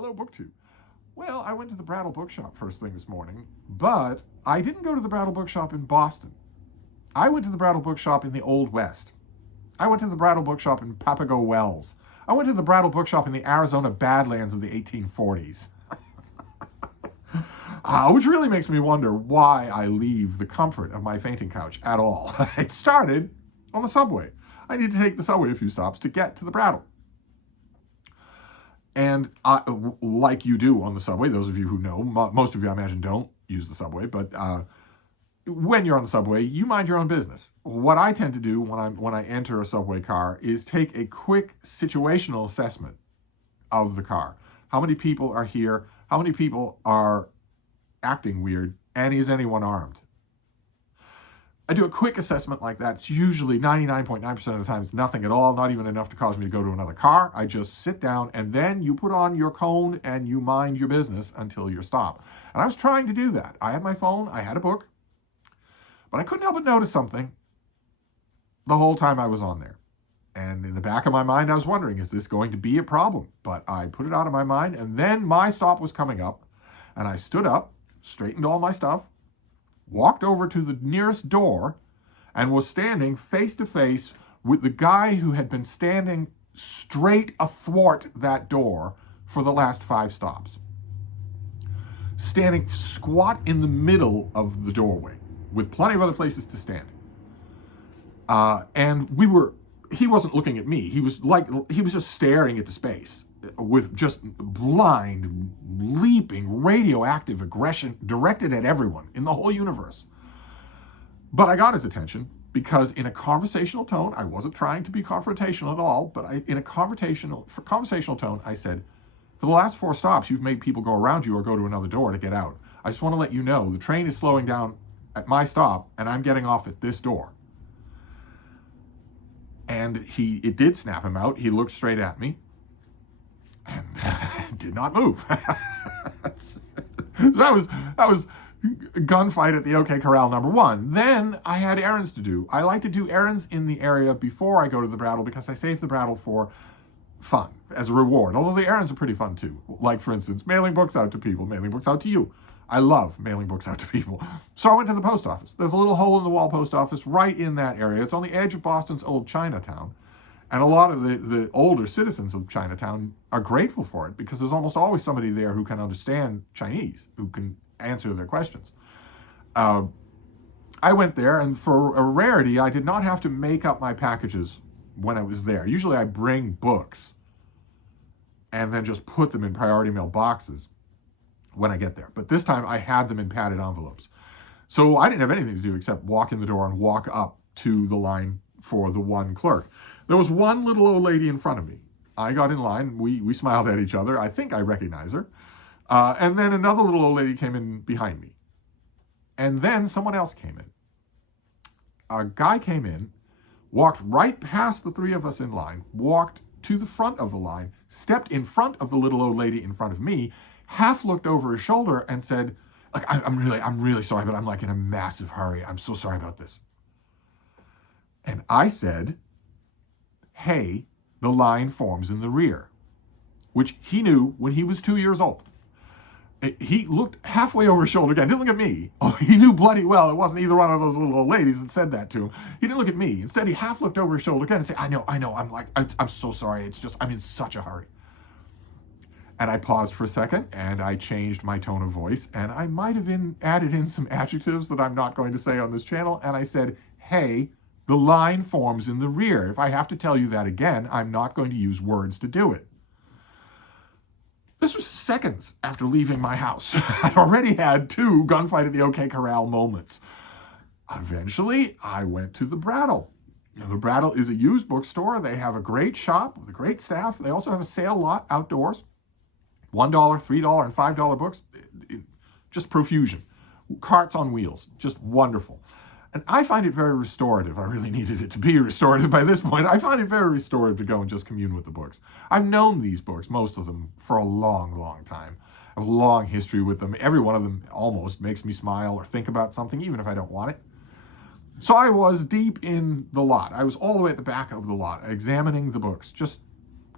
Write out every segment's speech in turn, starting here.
Hello, BookTube. Well, I went to the Brattle Bookshop first thing this morning, but I didn't go to the Brattle Bookshop in Boston. I went to the Brattle Bookshop in the Old West. I went to the Brattle Bookshop in Papago Wells. I went to the Brattle Bookshop in the Arizona Badlands of the 1840s. Which really makes me wonder why I leave the comfort of my fainting couch at all. It started on the subway. I need to take the subway a few stops to get to the Brattle. And like you do on the subway, those of you who know, most of you I imagine don't use the subway, but when you're on the subway, you mind your own business. What I tend to do when I enter a subway car is take a quick situational assessment of the car. How many people are here? How many people are acting weird? And is anyone armed? I do a quick assessment like that. It's usually 99.9% of the time, it's nothing at all, not even enough to cause me to go to another car. I just sit down and then you put on your cone and you mind your business until you're stopped. And I was trying to do that. I had my phone, I had a book, but I couldn't help but notice something the whole time I was on there. And in the back of my mind, I was wondering, is this going to be a problem? But I put it out of my mind, and then my stop was coming up, and I stood up, straightened all my stuff, walked over to the nearest door, and was standing face to face with the guy who had been standing straight athwart that door for the last 5 stops. Standing squat in the middle of the doorway, with plenty of other places to stand. And he wasn't looking at me. He was just staring into space with just blind, leaping, radioactive aggression directed at everyone in the whole universe. But I got his attention because in a conversational tone, I wasn't trying to be confrontational at all, but in a conversational tone, I said, for the last 4 stops, you've made people go around you or go to another door to get out. I just want to let you know the train is slowing down at my stop and I'm getting off at this door. And it did snap him out. He looked straight at me and did not move. So that was gunfight at the OK Corral #1. Then I had errands to do. I like to do errands in the area before I go to the Brattle because I save the Brattle for fun, as a reward. Although the errands are pretty fun too. Like, for instance, mailing books out to people, mailing books out to you. I love mailing books out to people. So I went to the post office. There's a little hole-in-the-wall post office right in that area. It's on the edge of Boston's old Chinatown. And a lot of the older citizens of Chinatown are grateful for it because there's almost always somebody there who can understand Chinese, who can answer their questions. I went there, and for a rarity, I did not have to make up my packages when I was there. Usually I bring books and then just put them in priority mail boxes when I get there. But this time I had them in padded envelopes. So I didn't have anything to do except walk in the door and walk up to the line for the one clerk. There was one little old lady in front of me. I got in line. We smiled at each other. I think I recognized her. And then another little old lady came in behind me. And then someone else came in. A guy came in, walked right past the 3 of us in line, walked to the front of the line, stepped in front of the little old lady in front of me, half looked over his shoulder and said, like, I'm really sorry, but I'm like in a massive hurry. I'm so sorry about this. And I said, hey, the line forms in the rear, which he knew when he was 2 years old. He looked halfway over his shoulder again, didn't look at me. Oh, he knew bloody well it wasn't either one of those little old ladies that said that to him. He didn't look at me. Instead, he half looked over his shoulder again and said, I know, I'm so sorry. It's just, I'm in such a hurry. And I paused for a second and I changed my tone of voice and I might have added in some adjectives that I'm not going to say on this channel. And I said, hey, the line forms in the rear. If I have to tell you that again, I'm not going to use words to do it. This was seconds after leaving my house. I'd already had 2 gunfight at the OK Corral moments. Eventually, I went to the Brattle. Now, the Brattle is a used bookstore. They have a great shop with a great staff. They also have a sale lot outdoors. $1, $3, and $5 books. Just profusion. Carts on wheels. Just wonderful. And I find it very restorative. I really needed it to be restorative by this point. I find it very restorative to go and just commune with the books. I've known these books, most of them, for a long, long time. I have a long history with them. Every one of them almost makes me smile or think about something, even if I don't want it. So I was deep in the lot. I was all the way at the back of the lot, examining the books, just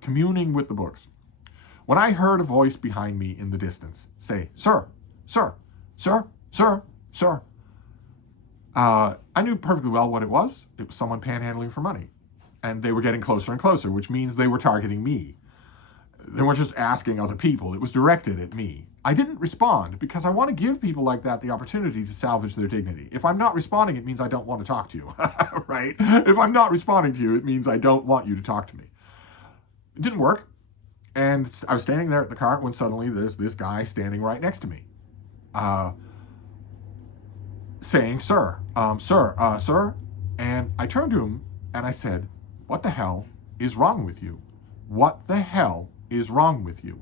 communing with the books, when I heard a voice behind me in the distance say, "Sir, sir, sir, sir, sir," I knew perfectly well what it was. It was someone panhandling for money. And they were getting closer and closer, which means they were targeting me. They weren't just asking other people. It was directed at me. I didn't respond because I want to give people like that the opportunity to salvage their dignity. If I'm not responding, it means I don't want to talk to you, right? If I'm not responding to you, it means I don't want you to talk to me. It didn't work. And I was standing there at the cart when suddenly there's this guy standing right next to me, saying, "Sir, sir." And I turned to him and I said, "What the hell is wrong with you? What the hell is wrong with you?"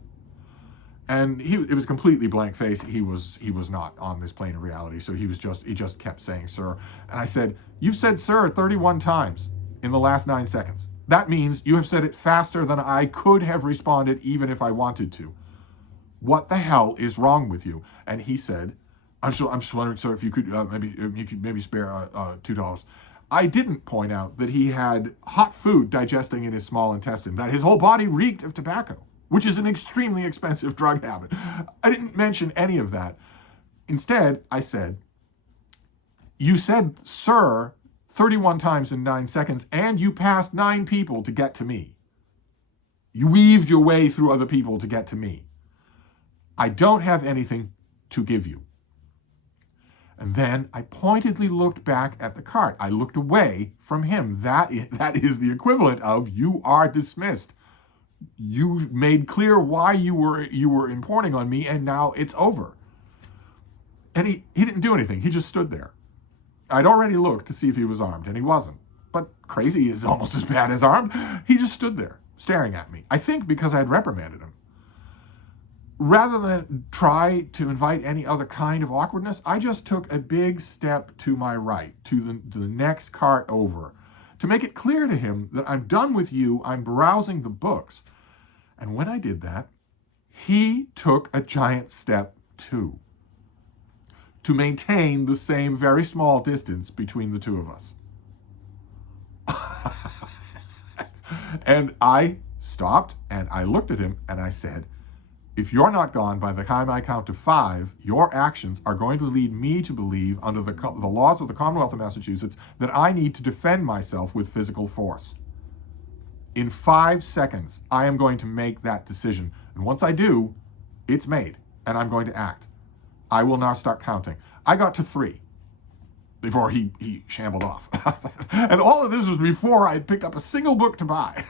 And it was a completely blank face. He was not on this plane of reality. So he just kept saying, "Sir." And I said, "You've said 'sir' 31 times in the last 9 seconds. That means you have said it faster than I could have responded even if I wanted to. What the hell is wrong with you?" And he said, I'm just wondering, sir, if you could maybe spare $2. I didn't point out that he had hot food digesting in his small intestine, that his whole body reeked of tobacco, which is an extremely expensive drug habit. I didn't mention any of that. Instead, I said, "You said 'sir' 31 times in 9 seconds, and you passed 9 people to get to me. You weaved your way through other people to get to me. I don't have anything to give you." And then I pointedly looked back at the cart. I looked away from him. That is the equivalent of, "You are dismissed. You made clear why you were importing on me, and now it's over." And he didn't do anything. He just stood there. I'd already looked to see if he was armed, and he wasn't. But crazy is almost as bad as armed. He just stood there, staring at me. I think because I had reprimanded him. Rather than try to invite any other kind of awkwardness, I just took a big step to my right, to the next cart over, to make it clear to him that I'm done with you, I'm browsing the books. And when I did that, he took a giant step too, to maintain the same very small distance between the two of us. And I stopped and I looked at him and I said, "If you're not gone by the time I count to 5, your actions are going to lead me to believe, under the laws of the Commonwealth of Massachusetts, that I need to defend myself with physical force. In 5 seconds, I am going to make that decision. And once I do, it's made, and I'm going to act. I will now start counting." I got to 3 before he shambled off. And all of this was before I had picked up a single book to buy.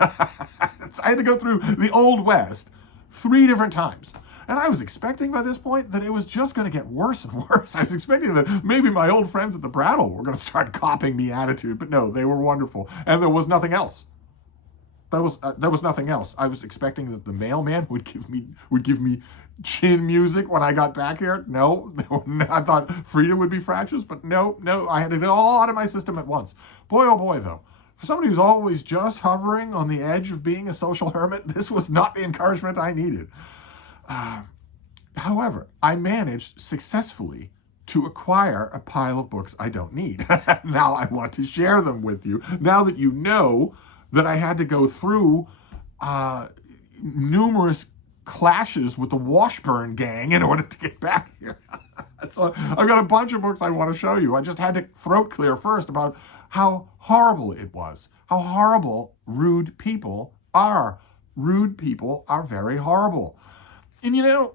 So I had to go through the Old West 3 different times. And I was expecting by this point that it was just going to get worse and worse. I was expecting that maybe my old friends at the Brattle were going to start copying me attitude, but no, they were wonderful. And there was nothing else. There was nothing else. I was expecting that the mailman would give me chin music when I got back here. No, I thought Frida would be fractious, but no, I had it all out of my system at once. Boy, oh boy, though. For somebody who's always just hovering on the edge of being a social hermit, this was not the encouragement I needed. However, I managed successfully to acquire a pile of books I don't need. Now I want to share them with you. Now that you know that I had to go through numerous clashes with the Washburn gang in order to get back here. So I've got a bunch of books I want to show you. I just had to throat clear first about how horrible it was, how horrible rude people are. Rude people are very horrible. And you know,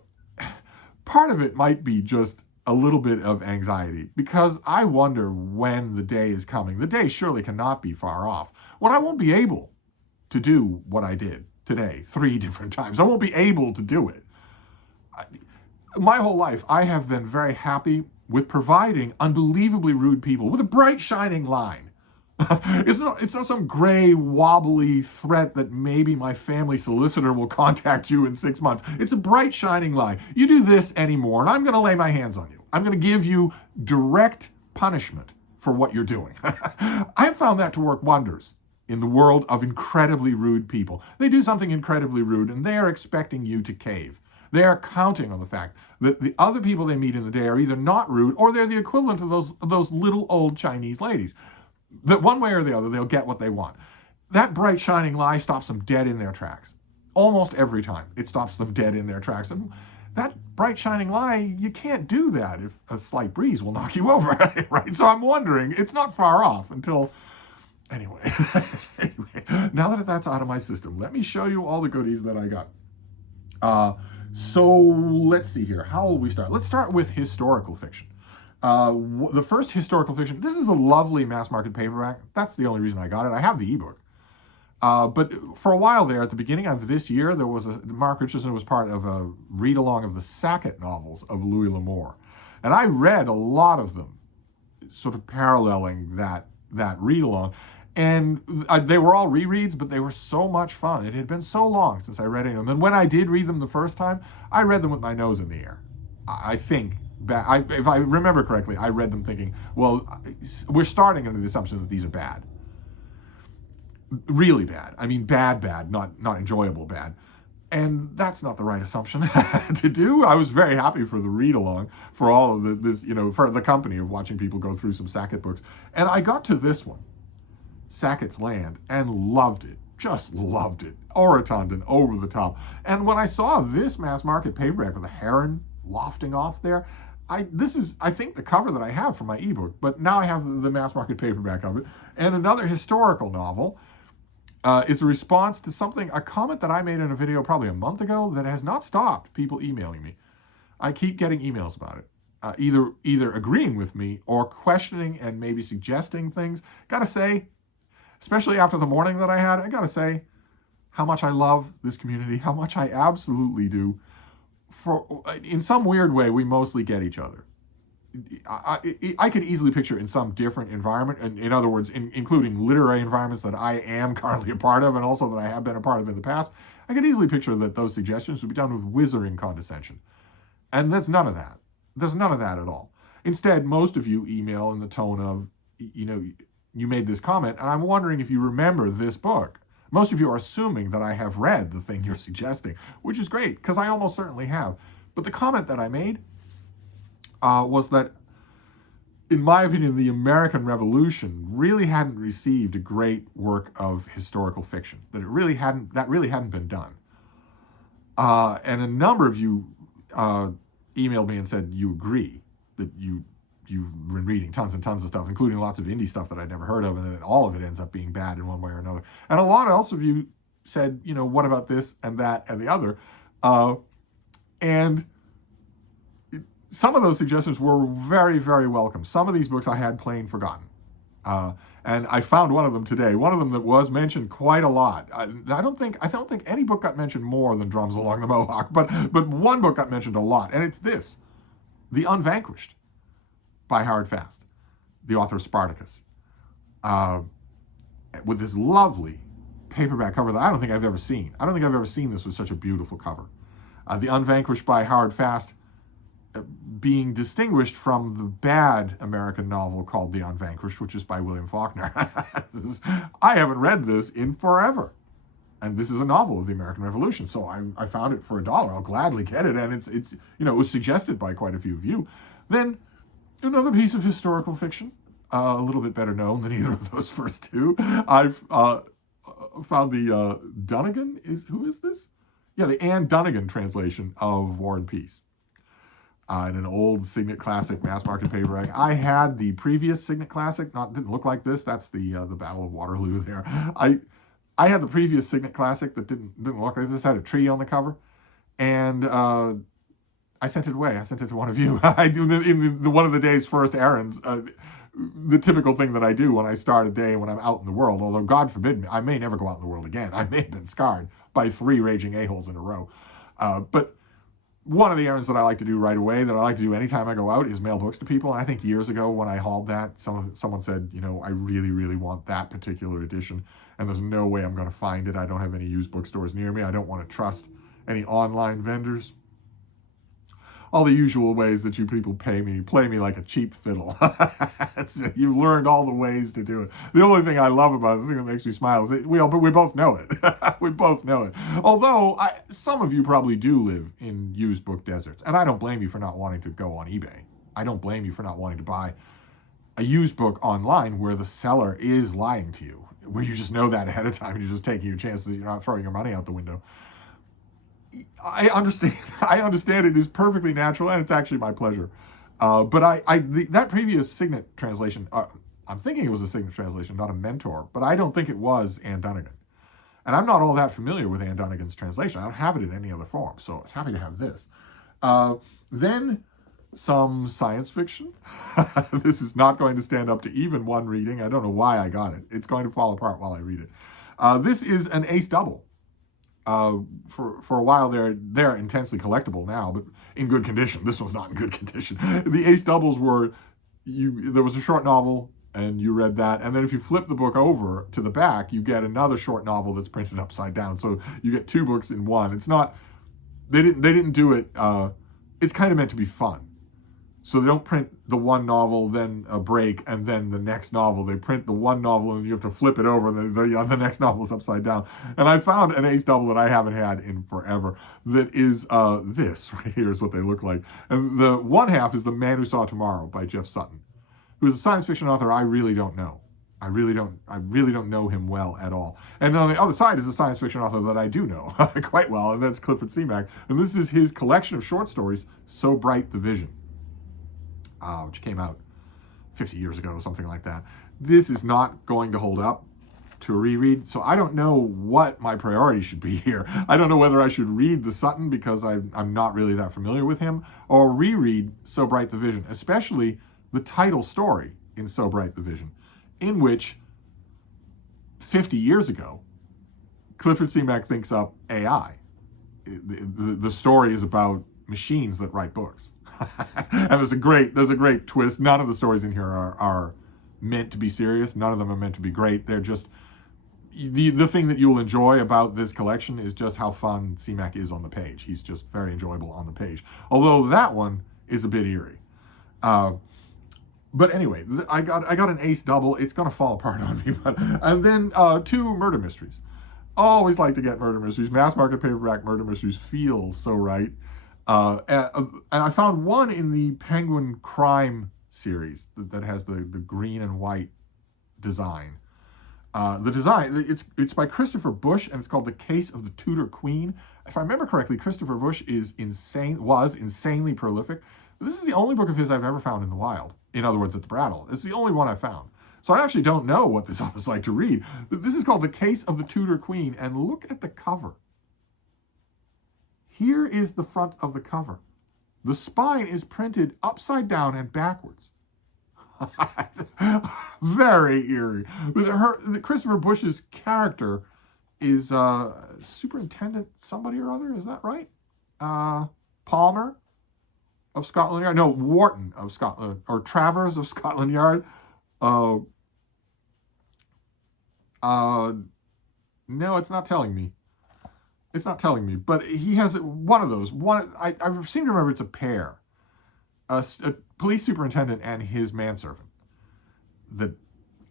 part of it might be just a little bit of anxiety, because I wonder when the day is coming. The day surely cannot be far off, when I won't be able to do what I did today 3 different times. I won't be able to do it. My whole life, I have been very happy with providing unbelievably rude people with a bright, shining line. It's not some gray, wobbly threat that maybe my family solicitor will contact you in 6 months. It's a bright, shining line. You do this anymore, and I'm going to lay my hands on you. I'm going to give you direct punishment for what you're doing. I've found that to work wonders in the world of incredibly rude people. They do something incredibly rude, and they are expecting you to cave. They are counting on the fact that the other people they meet in the day are either not rude, or they're the equivalent of those little old Chinese ladies. That one way or the other, they'll get what they want. That bright, shining lie stops them dead in their tracks. Almost every time. It stops them dead in their tracks. And that bright shining light, you can't do that if a slight breeze will knock you over, right? So I'm wondering, it's not far off until... Anyway, now that that's out of my system, let me show you all the goodies that I got. So let's see here. How will we start? Let's start with historical fiction. The first historical fiction, this is a lovely mass market paperback. That's the only reason I got it. I have the ebook. But for a while there, at the beginning of this year, there was Mark Richardson was part of a read-along of the Sackett novels of Louis L'Amour. And I read a lot of them, sort of paralleling that read-along. And they were all rereads, but they were so much fun. It had been so long since I read any of them. And when I did read them the first time, I read them with my nose in the air. I think, if I remember correctly, I read them thinking, well, we're starting under the assumption that these are bad. Really bad. I mean, bad, not enjoyable bad. And that's not the right assumption to do. I was very happy for the read-along, for all of this, for the company of watching people go through some Sackett books. And I got to this one, Sackett's Land, and loved it. Just loved it. Orotund and over the top. And when I saw this mass market paperback with a heron lofting off there, this is, I think, the cover that I have for my ebook, but now I have the mass market paperback of it. And another historical novel is a response to a comment that I made in a video probably a month ago that has not stopped people emailing me. I keep getting emails about it, either agreeing with me or questioning and maybe suggesting things. Gotta say, especially after the morning that I had, I gotta say how much I love this community, how much I absolutely do. In some weird way, we mostly get each other. I could easily picture in some different environment, in other words, including literary environments that I am currently a part of and also that I have been a part of in the past, I could easily picture that those suggestions would be done with wizarding condescension. And that's none of that. There's none of that at all. Instead, most of you email in the tone of, you made this comment, and I'm wondering if you remember this book. Most of you are assuming that I have read the thing you're suggesting, which is great, because I almost certainly have. But the comment that I made was that, in my opinion, the American Revolution really hadn't received a great work of historical fiction. That really hadn't been done. And a number of you emailed me and said you agree, that you've been reading tons and tons of stuff, including lots of indie stuff that I'd never heard of, and then all of it ends up being bad in one way or another. And a lot else of you said, what about this and that and the other? And some of those suggestions were very, very welcome. Some of these books I had plain forgotten. And I found one of them today. One of them that was mentioned quite a lot. I don't think any book got mentioned more than Drums Along the Mohawk, but one book got mentioned a lot, and it's this, The Unvanquished by Howard Fast, the author of Spartacus, with this lovely paperback cover that I don't think I've ever seen. I don't think I've ever seen this with such a beautiful cover. The Unvanquished by Howard Fast, being distinguished from the bad American novel called The Unvanquished, which is by William Faulkner. I haven't read this in forever. And this is a novel of the American Revolution, so I found it for $1. I'll gladly get it, and it's it was suggested by quite a few of you. Then another piece of historical fiction, a little bit better known than either of those first two. I've found the Donegan, who is this? Yeah, the Anne Donegan translation of War and Peace. In an old Signet Classic mass market paperback. I had the previous Signet Classic, didn't look like this. That's the Battle of Waterloo there. I had the previous Signet Classic that didn't look like this. Had a tree on the cover, and I sent it away. I sent it to one of you. I do in one of the day's first errands. The typical thing that I do when I start a day when I'm out in the world. Although God forbid me, I may never go out in the world again. I may have been scarred by 3 raging a-holes in a row, but. One of the errands that I like to do right away, that I like to do anytime I go out, is mail books to people. And I think years ago when I hauled that, someone said, I really, really want that particular edition, and there's no way I'm going to find it. I don't have any used bookstores near me. I don't want to trust any online vendors. All the usual ways that you people play me like a cheap fiddle. You've learned all the ways to do it. The only thing I love about it, the thing that makes me smile, is but we both know it. We both know it. Although, some of you probably do live in used book deserts, and I don't blame you for not wanting to go on eBay. I don't blame you for not wanting to buy a used book online where the seller is lying to you, where you just know that ahead of time, and you're just taking your chances that you're not throwing your money out the window. I understand. I understand it is perfectly natural, and it's actually my pleasure. But that previous Signet translation, I'm thinking it was a Signet translation, not a Mentor, but I don't think it was Anne Dunnigan. And I'm not all that familiar with Anne Dunnigan's translation. I don't have it in any other form, so I was happy to have this. Then some science fiction. This is not going to stand up to even one reading. I don't know why I got it. It's going to fall apart while I read it. This is an ace double. For a while they're intensely collectible now, but in good condition. This one's not in good condition. The ace doubles were, there was a short novel, and you read that, and then if you flip the book over to the back, you get another short novel that's printed upside down. So you get two books in one. It's not, they didn't do it. It's kind of meant to be fun. So they don't print the one novel, then a break, and then the next novel. They print the one novel, and you have to flip it over, and the next novel is upside down. And I found an ace double that I haven't had in forever that is this right here is what they look like. And the one half is The Man Who Saw Tomorrow by Jeff Sutton, who's a science fiction author I really don't know. I really don't know him well at all. And on the other side is a science fiction author that I do know quite well, and that's Clifford Seamack. And this is his collection of short stories, So Bright the Vision, which came out 50 years ago, something like that. This is not going to hold up to a reread, so I don't know what my priority should be here. I don't know whether I should read the Sutton because I'm not really that familiar with him, or reread So Bright the Vision, especially the title story in So Bright the Vision, in which 50 years ago, Clifford Seamack thinks up AI. The story is about machines that write books. And there's a great twist. None of the stories in here are meant to be serious. None of them are meant to be great. They're just, the thing that you'll enjoy about this collection is just how fun Seamack is on the page. He's just very enjoyable on the page. Although that one is a bit eerie. But anyway, I got an ace double. It's going to fall apart on me. And then two murder mysteries. Always like to get murder mysteries. Mass market paperback murder mysteries feel so right. And I found one in the Penguin Crime series that has the green and white design. The design, it's by Christopher Bush, and it's called The Case of the Tudor Queen. If I remember correctly, Christopher Bush was insanely prolific. This is the only book of his I've ever found in the wild. In other words, at the Brattle. It's the only one I found. So I actually don't know what this author's like to read. This is called The Case of the Tudor Queen, and look at the cover. Here is the front of the cover. The spine is printed upside down and backwards. Very eerie. Christopher Bush's character is Superintendent somebody or other, is that right? Palmer of Scotland Yard? No, Wharton of Scotland, or Travers of Scotland Yard. No, it's not telling me. It's not telling me, but he has one of those. I seem to remember it's a pair. A police superintendent and his manservant that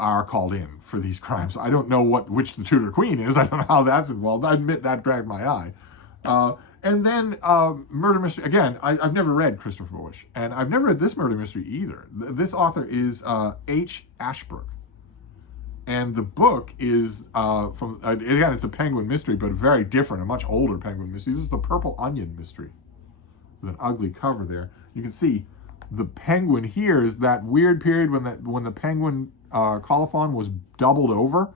are called in for these crimes. I don't know which the Tudor Queen is. I don't know how that's involved. I admit that dragged my eye. And then murder mystery. Again, I've never read Christopher Bush, and I've never read this murder mystery either. This author is H. Ashbrook. And the book is again, it's a Penguin mystery, but very different, a much older Penguin mystery. This is the Purple Onion mystery with an ugly cover there. You can see the penguin here is that weird period when the penguin colophon was doubled over,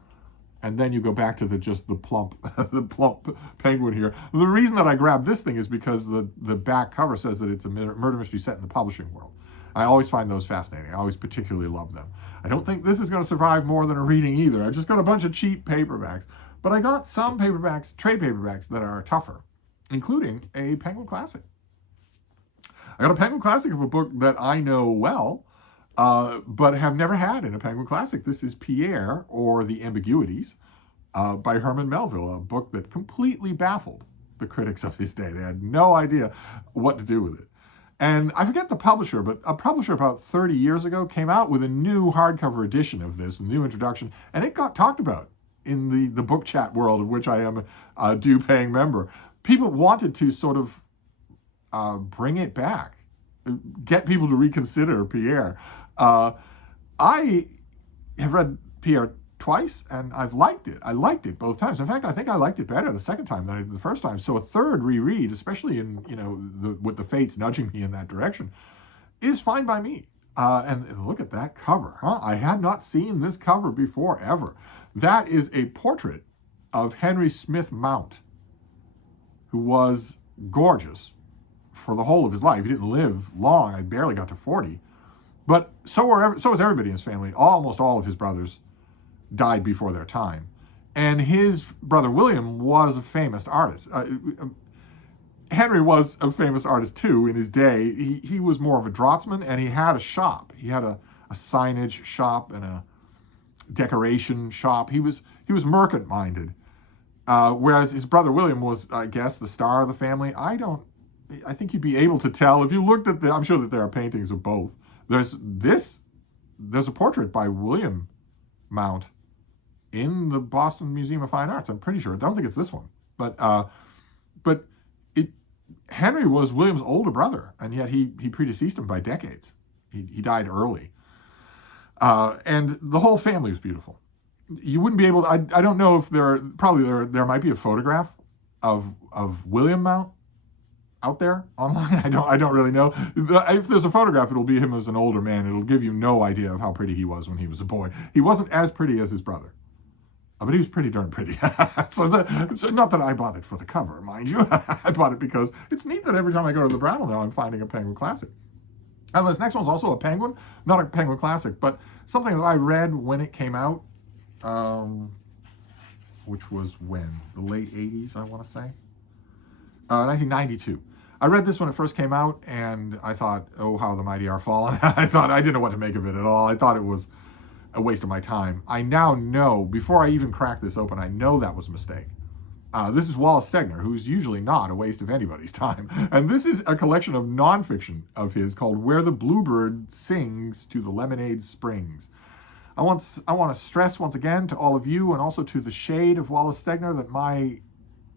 and then you go back to the plump penguin here. The reason that I grabbed this thing is because the back cover says that it's a murder mystery set in the publishing world. I always find those fascinating. I always particularly love them. I don't think this is going to survive more than a reading either. I just got a bunch of cheap paperbacks. But I got some paperbacks, trade paperbacks, that are tougher, including a Penguin Classic. I got a Penguin Classic of a book that I know well, but have never had in a Penguin Classic. This is Pierre, or The Ambiguities, by Herman Melville, a book that completely baffled the critics of his day. They had no idea what to do with it. And I forget the publisher, but a publisher about 30 years ago came out with a new hardcover edition of this, a new introduction, and it got talked about in the book chat world, of which I am a due paying member. People wanted to sort of bring it back, get people to reconsider Pierre. I have read Pierre twice, and I've liked it. I liked it both times. In fact, I think I liked it better the second time than I did the first time. So a third reread, especially in, with the fates nudging me in that direction, is fine by me. And look at that cover, huh? I had not seen this cover before, ever. That is a portrait of Henry Smith Mount, who was gorgeous for the whole of his life. He didn't live long. I barely got to 40. But so was everybody in his family. Almost all of his brothers died before their time. And his brother William was a famous artist. Henry was a famous artist too in his day. He was more of a draughtsman, and he had a shop. He had a signage shop and a decoration shop. He was merchant-minded. Whereas his brother William was, I guess, the star of the family. I think you'd be able to tell if you looked at I'm sure that there are paintings of both. There's a portrait by William Mount in the Boston Museum of Fine Arts. I'm pretty sure. I don't think it's this one. But Henry was William's older brother, and yet he predeceased him by decades. He died early. And the whole family was beautiful. You wouldn't be able to, I don't know if there might be a photograph of William Mount out there online. I don't really know. If there's a photograph, it'll be him as an older man. It'll give you no idea of how pretty he was when he was a boy. He wasn't as pretty as his brother, but he was pretty darn pretty. So not that I bought it for the cover, mind you. I bought it because it's neat that every time I go to the Brattle now, I'm finding a Penguin Classic. And this next one's also a Penguin, not a Penguin Classic, but something that I read when it came out, which was when? The late 80s, I want to say. 1992. I read this when it first came out, and I thought, oh, how the mighty are fallen. I didn't know what to make of it at all. I thought it was a waste of my time. I now know, before I even cracked this open, I know that was a mistake. This is Wallace Stegner, who's usually not a waste of anybody's time. And this is a collection of nonfiction of his called Where the Bluebird Sings to the Lemonade Springs. I want to stress once again to all of you, and also to the shade of Wallace Stegner, that my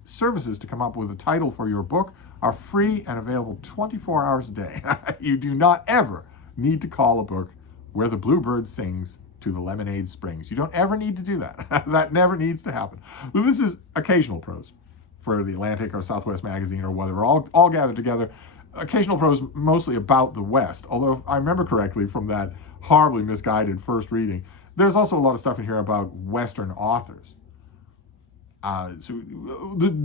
services to come up with a title for your book are free and available 24 hours a day. You do not ever need to call a book Where the Bluebird Sings to the Lemonade Springs. You don't ever need to do that. That never needs to happen. Well, this is occasional prose for the Atlantic or Southwest Magazine or whatever, all gathered together. Occasional prose mostly about the West, although if I remember correctly from that horribly misguided first reading, there's also a lot of stuff in here about Western authors. So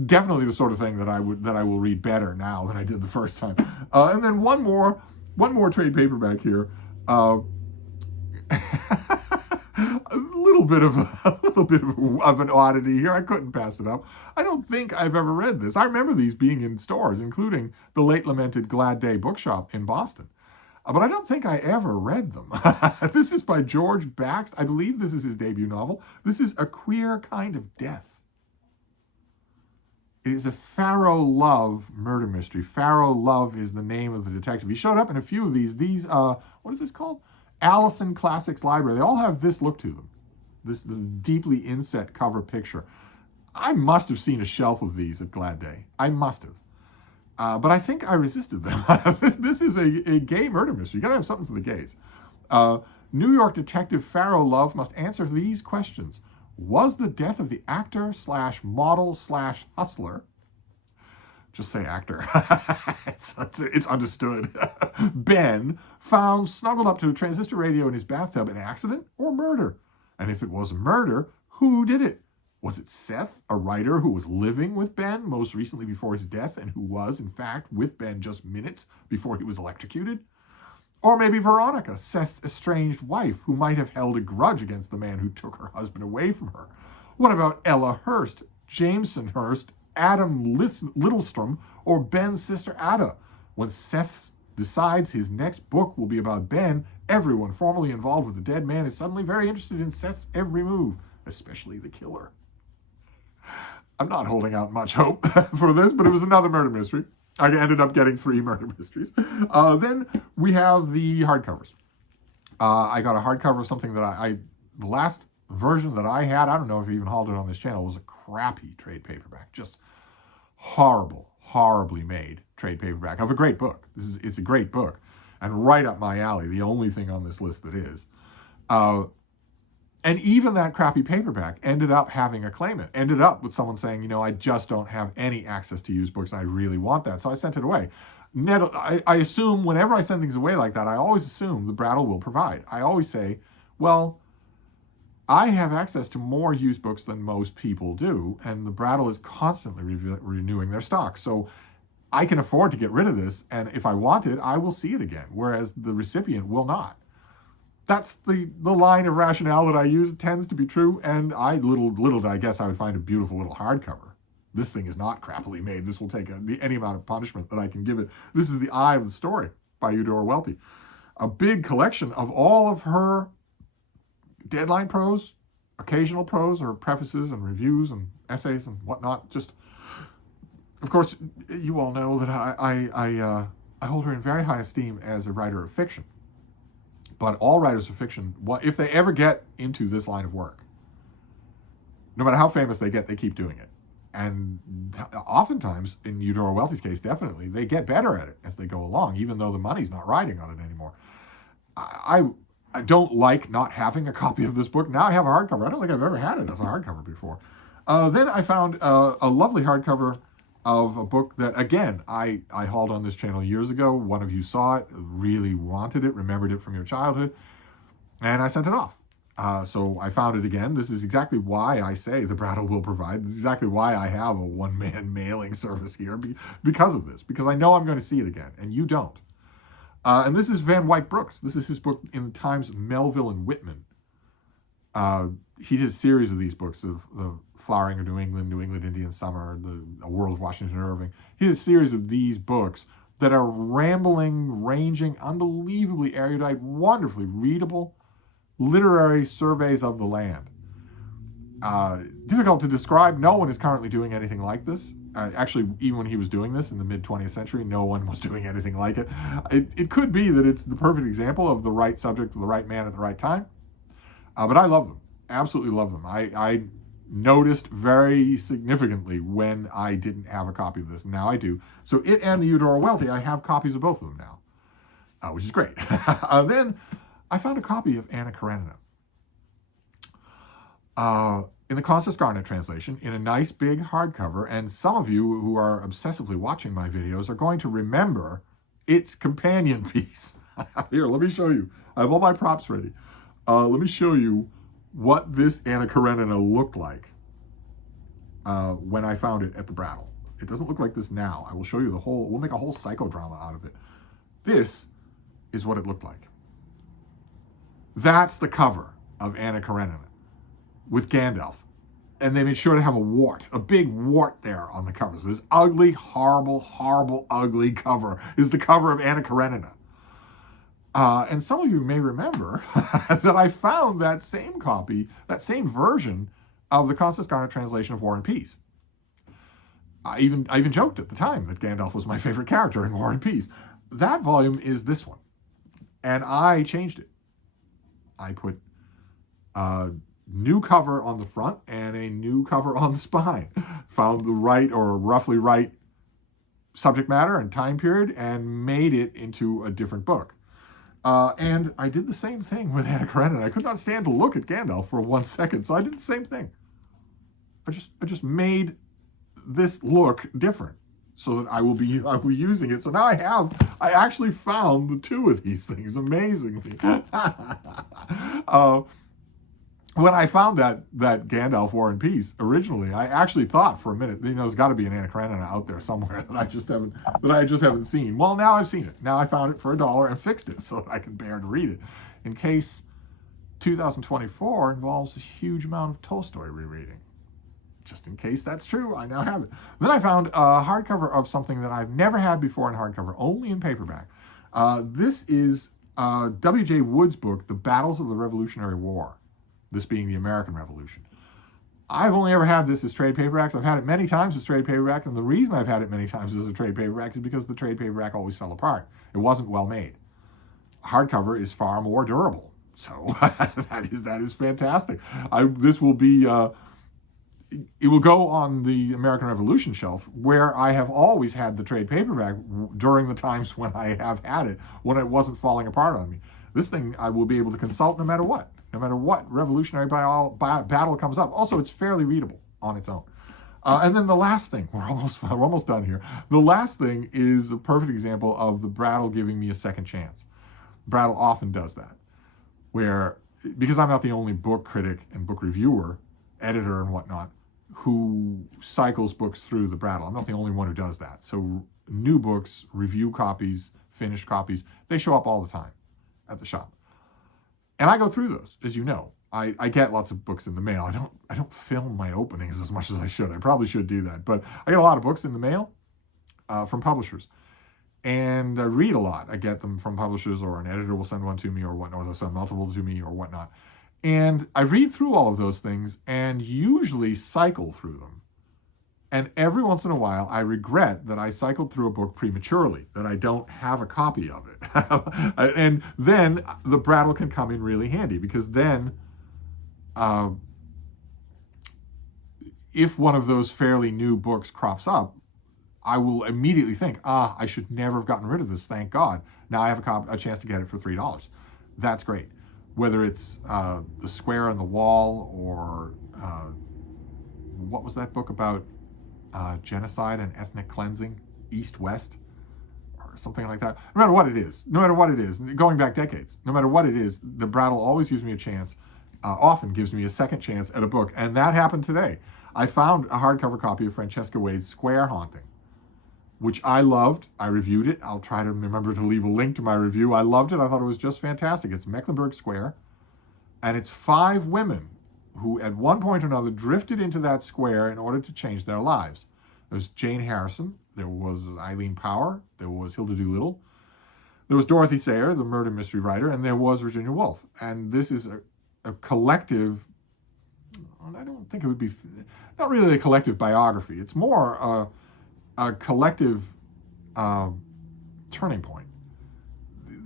definitely the sort of thing that I will read better now than I did the first time. And then one more trade paperback here. A little bit of an oddity here. I couldn't pass it up. I don't think I've ever read this. I remember these being in stores, including the late lamented Glad Day Bookshop in Boston. But I don't think I ever read them. This is by George Baxt. I believe this is his debut novel. This is A Queer Kind of Death. It is a Pharaoh Love murder mystery. Pharaoh Love is the name of the detective. He showed up in a few of these. What is this called? Allison Classics Library. They all have this look to them. This deeply inset cover picture. I must have seen a shelf of these at Glad Day. I must have. But I think I resisted them. This is a gay murder mystery. You gotta have something for the gays. New York detective Pharaoh Love must answer these questions. Was the death of the actor/model/hustler, just say actor, it's understood, Ben, found snuggled up to a transistor radio in his bathtub, an accident or murder? And if it was a murder, who did it? Was it Seth, a writer who was living with Ben most recently before his death and who was, in fact, with Ben just minutes before he was electrocuted? Or maybe Veronica, Seth's estranged wife, who might have held a grudge against the man who took her husband away from her. What about Ella Hurst, Jameson Hurst, Adam Littlestrom, or Ben's sister Ada? When Seth decides his next book will be about Ben, everyone formerly involved with the dead man is suddenly very interested in Seth's every move, especially the killer. I'm not holding out much hope for this, but it was another murder mystery. I ended up getting 3 murder mysteries. Then we have the hardcovers. I got a hardcover of something that the last version that I had, I don't know if I even hauled it on this channel, was a crappy trade paperback. Just horribly made trade paperback of a great book. It's a great book and right up my alley. The only thing on this list that is. And even that crappy paperback ended up having a claimant, ended up with someone saying, you know, I just don't have any access to used books and I really want that. So I sent it away. I assume whenever I send things away like that, I always assume the Brattle will provide. I always say, well, I have access to more used books than most people do, and the Brattle is constantly renewing their stock. So I can afford to get rid of this, and if I want it, I will see it again, whereas the recipient will not. That's the line of rationale that I use. It tends to be true, and little did I guess I would find a beautiful little hardcover. This thing is not crappily made. This will take any amount of punishment that I can give it. This is The Eye of the Story by Eudora Welty. A big collection of all of her deadline prose, occasional prose, or prefaces and reviews and essays and whatnot. Just, of course, you all know that I hold her in very high esteem as a writer of fiction. But all writers of fiction, if they ever get into this line of work, no matter how famous they get, they keep doing it. And oftentimes, in Eudora Welty's case, definitely, they get better at it as they go along, even though the money's not riding on it anymore. I don't like not having a copy of this book. Now I have a hardcover. I don't think I've ever had it as a hardcover before. Then I found a lovely hardcover of a book that, again, I hauled on this channel years ago. One of you saw it, really wanted it, remembered it from your childhood, and I sent it off. So I found it again. This is exactly why I say the Brattle will provide. This is exactly why I have a one-man mailing service here, because of this, because I know I'm going to see it again, and you don't. And this is Van Wyck Brooks. This is his book in the times of Melville and Whitman. He did a series of these books of the Flowering of New England Indian Summer, A World of Washington Irving. He did a series of these books that are rambling, ranging, unbelievably erudite, wonderfully readable, literary surveys of the land. Difficult to describe. No one is currently doing anything like this. Actually, even when he was doing this in the mid-20th century, no one was doing anything like it. It could be that it's the perfect example of the right subject, the right man at the right time. But I love them. Absolutely love them. I noticed very significantly when I didn't have a copy of this. Now I do. So it and the Eudora Welty, I have copies of both of them now, which is great. Then I found a copy of Anna Karenina in the Constance Garnett translation, in a nice big hardcover. And some of you who are obsessively watching my videos are going to remember its companion piece. Here, let me show you. I have all my props ready. Let me show you what this Anna Karenina looked like when I found it at the Brattle. It doesn't look like this now. I will show you the whole, we'll make a whole psychodrama out of it. This is what it looked like. That's the cover of Anna Karenina with Gandalf. And they made sure to have a wart, a big wart there on the cover. So this ugly, horrible, horrible, ugly cover is the cover of Anna Karenina. And some of you may remember that I found that same copy, that same version of the Constance Garnett translation of War and Peace. I even joked at the time that Gandalf was my favorite character in War and Peace. That volume is this one. And I changed it. I put a new cover on the front and a new cover on the spine. Found the right, or roughly right, subject matter and time period and made it into a different book. And I did the same thing with Anna Karenina. I could not stand to look at Gandalf for 1 second, so I did the same thing. I just made this look different so that I will be using it. So now I actually found the two of these things, amazingly. When I found that Gandalf War and Peace originally, I actually thought for a minute, you know, there's got to be an Anna Karenina out there somewhere that I just haven't seen. Well, now I've seen it. Now I found it for $1 and fixed it so that I can bear to read it, in case 2024 involves a huge amount of Tolstoy rereading. Just in case that's true, I now have it. Then I found a hardcover of something that I've never had before in hardcover, only in paperback. This is W.J. Wood's book, The Battles of the Revolutionary War. This being the American Revolution. I've only ever had this as trade paperbacks. I've had it many times as trade paperbacks, and the reason I've had it many times as a trade paperback is because the trade paperback always fell apart. It wasn't well made. Hardcover is far more durable, so that is fantastic. This will be it will go on the American Revolution shelf, where I have always had the trade paperback during the times when I have had it, when it wasn't falling apart on me. This thing I will be able to consult no matter what. no matter what revolutionary battle comes up. Also, it's fairly readable on its own. And then the last thing, we're almost done here. The last thing is a perfect example of the Brattle giving me a second chance. Brattle often does that, where, because I'm not the only book critic and book reviewer, editor and whatnot, who cycles books through the Brattle. I'm not the only one who does that. So new books, review copies, finished copies, they show up all the time at the shop. And I go through those, as you know. I get lots of books in the mail. I don't film my openings as much as I should. I probably should do that. But I get a lot of books in the mail from publishers. And I read a lot. I get them from publishers, or an editor will send one to me or whatnot, or they'll send multiple to me or whatnot. And I read through all of those things and usually cycle through them. And every once in a while, I regret that I cycled through a book prematurely, that I don't have a copy of it. And then the Brattle can come in really handy, because then if one of those fairly new books crops up, I will immediately think, I should never have gotten rid of this, thank God. Now I have a chance to get it for $3. That's great. Whether it's The Square on the Wall, or what was that book about genocide and ethnic cleansing, East-West, or something like that. No matter what it is, going back decades, no matter what it is, the Brattle always gives me a chance, often gives me a second chance at a book, and that happened today. I found a hardcover copy of Francesca Wade's Square Haunting, which I loved. I reviewed it. I'll try to remember to leave a link to my review. I loved it. I thought it was just fantastic. It's Mecklenburg Square, and it's 5 women who at one point or another drifted into that square in order to change their lives. There was Jane Harrison, there was Eileen Power, there was Hilda Doolittle, there was Dorothy Sayre, the murder mystery writer, and there was Virginia Woolf. And this is a collective, I don't think it would be, not really a collective biography. It's more a collective turning point.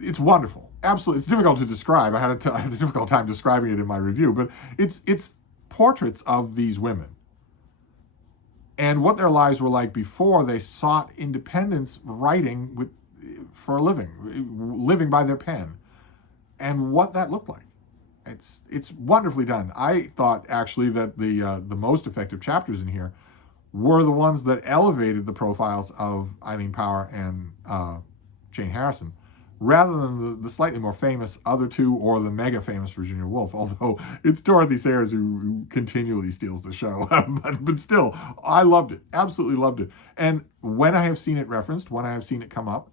It's wonderful. Absolutely. It's difficult to describe. I had a difficult time describing it in my review, but it's portraits of these women and what their lives were like before they sought independence, writing for a living, living by their pen, and what that looked like. It's wonderfully done. I thought actually that the most effective chapters in here were the ones that elevated the profiles of Eileen Power and Jane Harrison, rather than the slightly more famous other two, or the mega famous Virginia Woolf, although it's Dorothy Sayers who continually steals the show. But still, I loved it, absolutely loved it. And when I have seen it referenced, when I have seen it come up,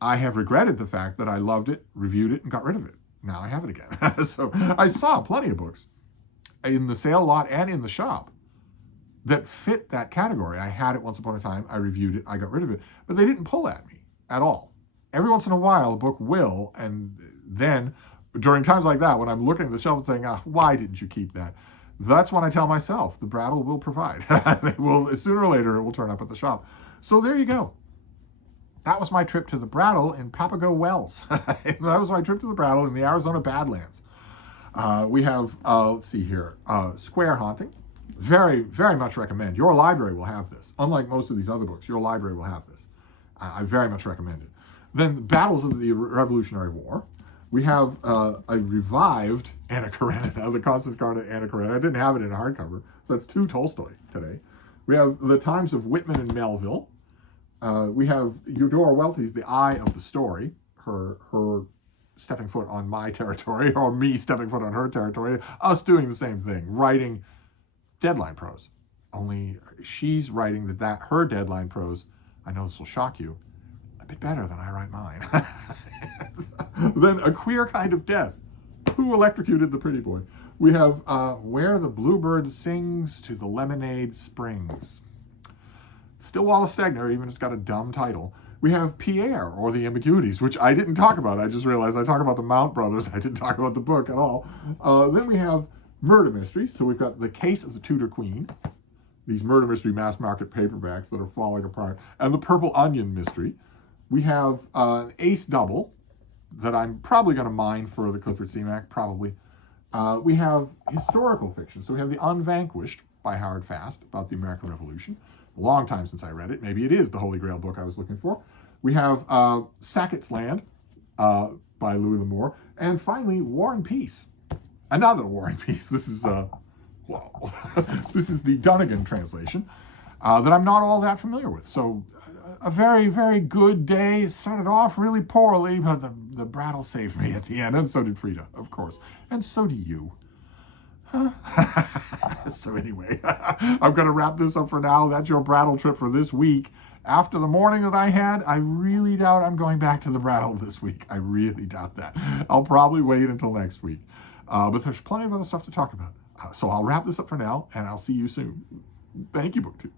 I have regretted the fact that I loved it, reviewed it, and got rid of it. Now I have it again. So I saw plenty of books in the sale lot and in the shop that fit that category. I had it once upon a time, I reviewed it, I got rid of it, but they didn't pull at me at all. Every once in a while, a book will, and then during times like that, when I'm looking at the shelf and saying, why didn't you keep that? That's when I tell myself, the Brattle will provide. They will, sooner or later, it will turn up at the shop. So there you go. That was my trip to the Brattle in Papago Wells. That was my trip to the Brattle in the Arizona Badlands. We have, let's see here, Square Haunting. Very, very much recommend. Your library will have this. Unlike most of these other books, your library will have this. I very much recommend it. Then Battles of the Revolutionary War. We have a revived Anna Karenina, the Constance Garnett Anna Karenina. I didn't have it in a hardcover, so that's 2 Tolstoy today. We have The Times of Whitman and Melville. We have Eudora Welty's The Eye of the Story, her stepping foot on my territory, or me stepping foot on her territory, us doing the same thing, writing deadline prose. Only she's writing her deadline prose, I know this will shock you, a bit better than I write mine. Then A Queer Kind of Death. Who electrocuted the pretty boy? We have Where the Bluebird Sings to the Lemonade Springs. Still Wallace Stegner, even if it's got a dumb title. We have Pierre, or The Ambiguities, which I didn't talk about. I just realized I talked about the Mount Brothers. I didn't talk about the book at all. Then we have murder mysteries. So we've got The Case of the Tudor Queen, these murder mystery mass market paperbacks that are falling apart, and The Purple Onion Mystery. We have an ace double that I'm probably going to mine for the Clifford C-Mac, probably. We have historical fiction. So we have The Unvanquished by Howard Fast, about the American Revolution. A long time since I read it. Maybe it is the Holy Grail book I was looking for. We have Sackett's Land by Louis L'Amour. And finally, War and Peace Another War and Peace. This is, well, this is the Donegan translation that I'm not all that familiar with. So a very, very good day. It started off really poorly, but the Brattle saved me at the end, and so did Frida, of course. And so do you. So anyway, I'm going to wrap this up for now. That's your Brattle trip for this week. After the morning that I had, I really doubt I'm going back to the Brattle this week. I really doubt that. I'll probably wait until next week. But there's plenty of other stuff to talk about. So I'll wrap this up for now, and I'll see you soon. Thank you, BookTube.